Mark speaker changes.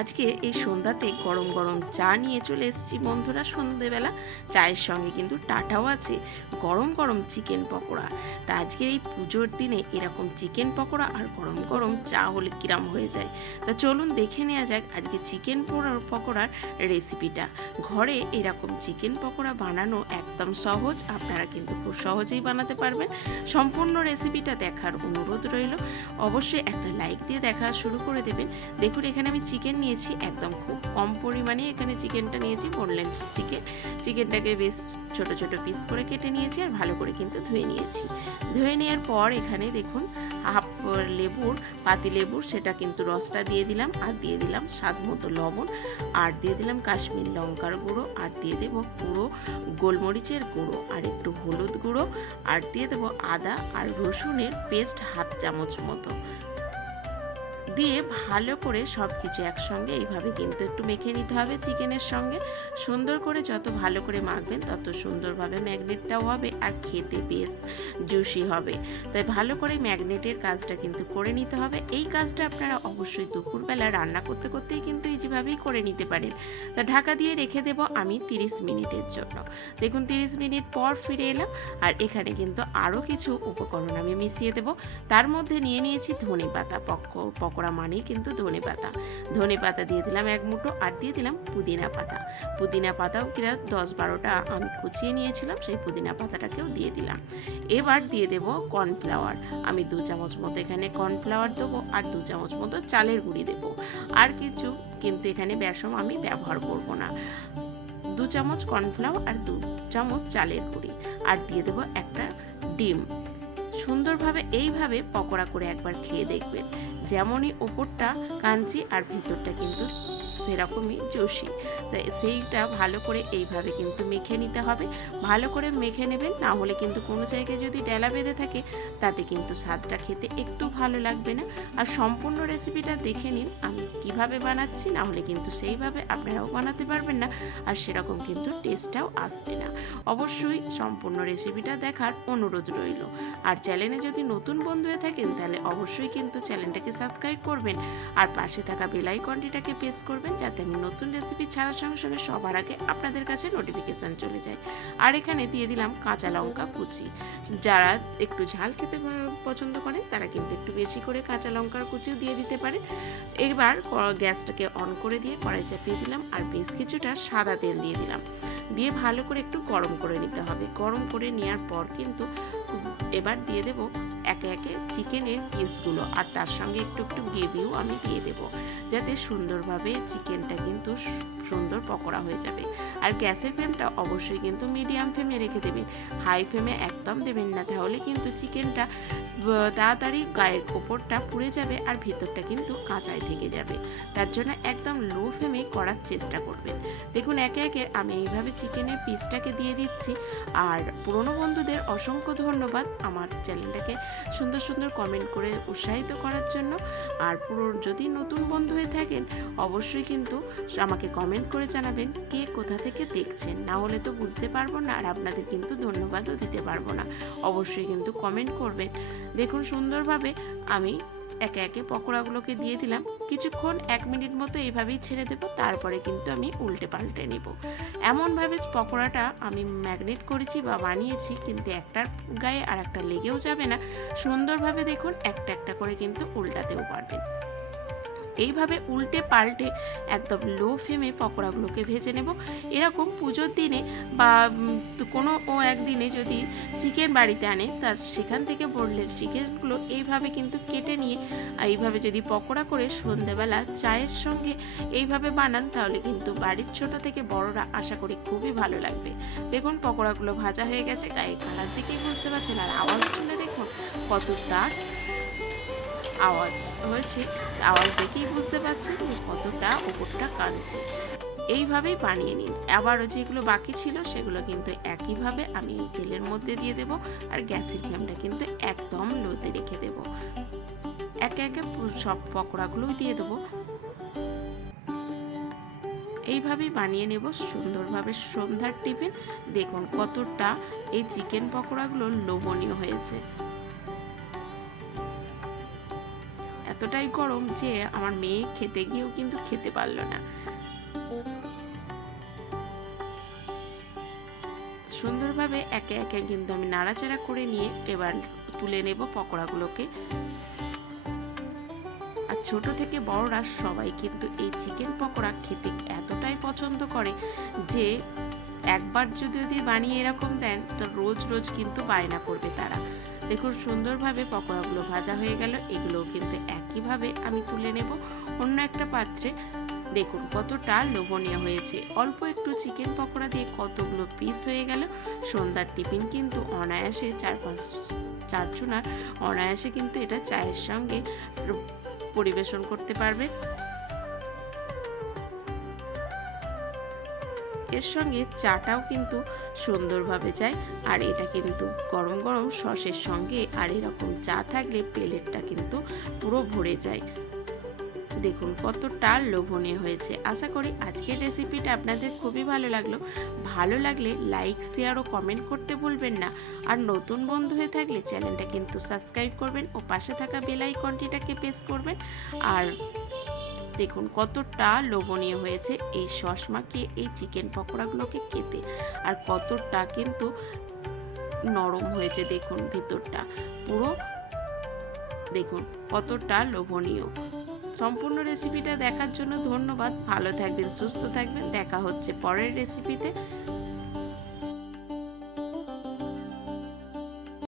Speaker 1: আজকে এই সন্ধ্যাতে গরম গরম চা নিয়ে চলে এসেছি বন্ধুরা সন্ধেবেলা। চায়ের সঙ্গে কিন্তু টাটাও আছে, গরম গরম চিকেন পকোড়া। তা আজকের এই পুজোর দিনে এরকম চিকেন পকোড়া আর গরম গরম চা হলে কিরাম হয়ে যায়। তা চলুন দেখে নেওয়া যাক আজকে চিকেন পকোড়ার রেসিপিটা। ঘরে এরকম চিকেন পকোড়া বানানো একদম সহজ, আপনারা কিন্তু খুব সহজেই বানাতে পারবেন। সম্পূর্ণ রেসিপিটা দেখার অনুরোধ রইল। অবশ্যই একটা লাইক দিয়ে দেখা শুরু করে দেবেন। দেখুন, এখানে আমি চিকেন নিয়েছি একদম খুব কম পরিমাণে। এখানে চিকেনটা নিয়েছি বোনলেস চিকেন চিকেনটাকে বেশ ছোট ছোট পিস করে কেটে নিয়েছি আর ভালো করে কিন্তু ধুয়ে নিয়েছি। ধুয়ে নেওয়ার পর এখানে দেখুন হাফ লেবুর, পাতি লেবুর, সেটা কিন্তু রসটা দিয়ে দিলাম আর দিয়ে দিলাম স্বাদ মতো লবণ আর দিয়ে দিলাম কাশ্মীর লঙ্কার গুঁড়ো আর দিয়ে দেবো পুরো গোলমরিচের গুঁড়ো আর একটু হলুদ গুঁড়ো আর দিয়ে দেবো আদা আর রসুনের পেস্ট হাফ চামচ মতো। দিয়ে ভালো করে সব কিছু একসঙ্গে এইভাবে কিন্তু একটু মেখে নিতে হবে চিকেনের সঙ্গে। সুন্দর করে যত ভালো করে মাখবেন তত সুন্দরভাবে ম্যাগনেটটাও হবে আর খেতে বেশ জুসি হবে। তাই ভালো করে ম্যাগনেটের কাজটা কিন্তু করে নিতে হবে। এই কাজটা আপনারা অবশ্যই দুপুরবেলা রান্না করতে করতেই কিন্তু এইভাবেই করে নিতে পারেন। তা ঢাকা দিয়ে রেখে দেব আমি 30 মিনিটের জন্য। দেখুন 30 মিনিট পর ফিরে এলাম আর এখানে কিন্তু আরও কিছু উপকরণ আমি মিশিয়ে দেব। তার মধ্যে নিয়ে নিয়েছি ধনে পাতা পকোড়া মানেই কিন্তু ধনে পাতা। ধনে পাতা দিয়ে দিলাম এক মুঠো আর দিয়ে দিলাম পুদিনা পাতা। পুদিনা পাতাও কিনা দশ বারোটা আমি কুচিয়ে নিয়েছিলাম, সেই পুদিনা পাতাটাকেও দিয়ে দিলাম। এবার দিয়ে দেব কর্নফ্লাওয়ার। আমি দু চামচ মতো এখানে কর্নফ্লাওয়ার দেবো আর দু চামচ মতো চালের গুঁড়ি দেবো। আর কিছু কিন্তু এখানে বেসম আমি ব্যবহার করব না। দু চামচ কর্নফ্লাওয়ার আর দু চামচ চালের গুঁড়ি। আর দিয়ে দেবো একটা ডিম। সুন্দরভাবে এইভাবে পকোড়া করে একবার খেয়ে দেখবেন। যেমনই ওপরটা কাঞ্চি আর ভিতরটা কিন্তু সেরকমই জোশি। তাই সেইটা ভালো করে এইভাবে কিন্তু মেখে নিতে হবে। ভালো করে মেখে নেবেন, না হলে কিন্তু কোনো জায়গায় যদি ডেলা বেঁধে থাকে, তাতে কিন্তু স্বাদটা খেতে একটু ভালো লাগবে না। আর সম্পূর্ণ রেসিপিটা দেখে নিন, আমি কীভাবে বানাচ্ছি, না হলে কিন্তু সেইভাবে আপনারাও বানাতে পারবেন না, আর সেরকম কিন্তু টেস্টটাও আসবে না। অবশ্যই সম্পূর্ণ রেসিপিটা দেখার অনুরোধ রইল। আর চ্যানেলে যদি নতুন বন্ধু হয়ে থাকেন, তাহলে অবশ্যই কিন্তু চ্যানেলটাকে সাবস্ক্রাইব করবেন। আর পাশে থাকা বেলাইকনটিটাকে প্রেস করবেন। যাতে আমি নতুন রেসিপি ছাড়ার সঙ্গে সঙ্গে সবার আগে আপনাদের কাছে নোটিফিকেশান চলে যায়। আর এখানে দিয়ে দিলাম কাঁচা লঙ্কা কুচি। যারা একটু ঝাল খেতে পছন্দ করে, তারা কিন্তু একটু বেশি করে কাঁচা লঙ্কার কুচিও দিয়ে দিতে পারে। এবার গ্যাসটাকে অন করে দিয়ে কড়াই চাপিয়ে দিলাম আর বেশ কিছুটা সাদা তেল দিয়ে দিলাম। দিয়ে ভালো করে একটু গরম করে নিতে হবে। গরম করে নেওয়ার পর কিন্তু এবার দিয়ে দেব একে একে চিকেনের পিসগুলো আর তার সঙ্গে একটু একটু গ্রেভিও আমি দিয়ে দেব। যাতে সুন্দরভাবে চিকেনটা কিন্তু সুন্দর পকোড়া হয়ে যাবে। আর গ্যাসের ফ্লেমটা অবশ্যই কিন্তু মিডিয়াম ফ্লেমে রেখে দেবেন হাই ফ্লেমে একদম দেবেন না। তাহলে কিন্তু চিকেনটা তাড়াতাড়ি গায়ের ওপরটা পুড়ে যাবে আর ভিতরটা কিন্তু কাঁচাই থেকে যাবে। তার জন্য একদম লো ফ্লেমে করার চেষ্টা করবেন। দেখুন, একে একে আমি এইভাবে চিকেনের পিসটাকে দিয়ে দিচ্ছি। আর পুরনো বন্ধুদের অসংখ্য ধন্যবাদ আমার চ্যানেলটাকে সুন্দর সুন্দর কমেন্ট করে উৎসাহিত করার জন্য। আর পুরো যদি নতুন বন্ধু হয়ে থাকেন, অবশ্যই কিন্তু আমাকে কমেন্ট করে জানাবেন কে কোথা থেকে দেখছেন। না হলে তো বুঝতে পারব না আর আপনাদের কিন্তু ধন্যবাদও দিতে পারব না। অবশ্যই কিন্তু কমেন্ট করবেন। দেখুন সুন্দরভাবে আমি একে একে পকোড়াগুলোকে দিয়ে দিলাম। কিছুক্ষণ এক মিনিট মতো এইভাবেই ছেড়ে দেবো, তারপরে কিন্তু আমি উল্টে পাল্টে নেব। এমনভাবে পকোড়াটা আমি ম্যাগনেট করেছি বা বানিয়েছি, কিন্তু একটার গায়ে আর একটা লেগেও যাবে না। সুন্দরভাবে দেখুন, একটা একটা করে কিন্তু উল্টাতেও পারবেন। এইভাবে উল্টে পাল্টে একদম লো ফ্লেমে পকোড়াগুলোকে ভেজে নেব। এরকম পুজোর দিনে বা কোনো ও একদিনে যদি চিকেন বাড়িতে আনে, তার সেখান থেকে বললে চিকেনগুলো এইভাবে কিন্তু কেটে নিয়ে এইভাবে যদি পকোড়া করে সন্ধেবেলা চায়ের সঙ্গে এইভাবে বানান, তাহলে কিন্তু বাড়ির ছোট থেকে বড়রা আশা করি খুবই ভালো লাগবে। দেখুন পকোড়াগুলো ভাজা হয়ে গেছে গায়ে কালার থেকেই বুঝতে পারছেন। আর আওয়াজ শুনে দেখুন কতটা আওয়াজ হয়েছে। আওয়াজ দেখেই বুঝতে পারছেন কতটা ওপরটা কাঁদছে। এইভাবেই বানিয়ে নিন। আবারও যেগুলো বাকি ছিল সেগুলো কিন্তু একইভাবে আমি এই তেলের মধ্যে দিয়ে দেব আর গ্যাসের ফ্লেমটা কিন্তু একদম লোতে রেখে দেব। একে একে সব পকোড়াগুলোও দিয়ে দেবো। এইভাবেই বানিয়ে নেব সুন্দরভাবে সন্ধ্যার টিফিন। দেখুন কতটা এই চিকেন পকোড়াগুলো লোভনীয় হয়েছে। এতটাই গরম যে আমার মেয়ে খেতে গিয়েও কিন্তু খেতে পারল না। সুন্দরভাবে একে একে কিন্তু আমি নাড়াচাড়া করে নিয়ে এবার তুলে নেব পকোড়াগুলোকে। আর ছোট থেকে বড়রা সবাই কিন্তু এই চিকেন পকোড়া খেতে এতটাই পছন্দ করে যে একবার যদি যদি বানিয়ে এরকম দেন, তো রোজ রোজ কিন্তু বায়না করবে তারা। দেখুন, সুন্দরভাবে পকোড়াগুলো ভাজা হয়ে গেল। এগুলোও কিন্তু একইভাবে আমি তুলে নেব। অন্য একটা পাত্রে দেখুন কতটা লোভনীয় হয়েছে। অল্প একটু চিকেন পকোড়া দিয়ে কতগুলো পিস হয়ে গেল। সন্ধ্যার টিফিন কিন্তু অনায়াসে চার পাঁচ চারজনার অনায়াসে কিন্তু এটা চায়ের সঙ্গে পরিবেশন করতে পারবে। এর সঙ্গে চাটাও কিন্তু সুন্দরভাবে যায়। আর এটা কিন্তু গরম গরম সসের সঙ্গে আর এরকম চা থাকলে প্লেটটা কিন্তু পুরো ভরে যায়। দেখুন কতটা লোভনীয় হয়েছে। আশা করি আজকের রেসিপিটা আপনাদের খুবই ভালো লাগল। ভালো লাগলে লাইক, শেয়ার ও কমেন্ট করতে ভুলবেন না। আর নতুন বন্ধু হয়ে থাকলে চ্যানেলটা কিন্তু সাবস্ক্রাইব করবেন ও পাশে থাকা বেল আইকনটিটাকে প্রেস করবেন। আর দেখুন কতটা লোভনীয় হয়েছে এই সস মাখিয়ে এই চিকেন পকোড়াগুলোকে খেতে। আর কতটা কিন্তু নরম হয়েছে দেখুন ভেতরটা। পুরো দেখুন কতটা লোভনীয়। সম্পূর্ণ রেসিপিটা দেখার জন্য ধন্যবাদ। ভালো থাকবেন, সুস্থ থাকবেন। দেখা হচ্ছে পরের রেসিপিতে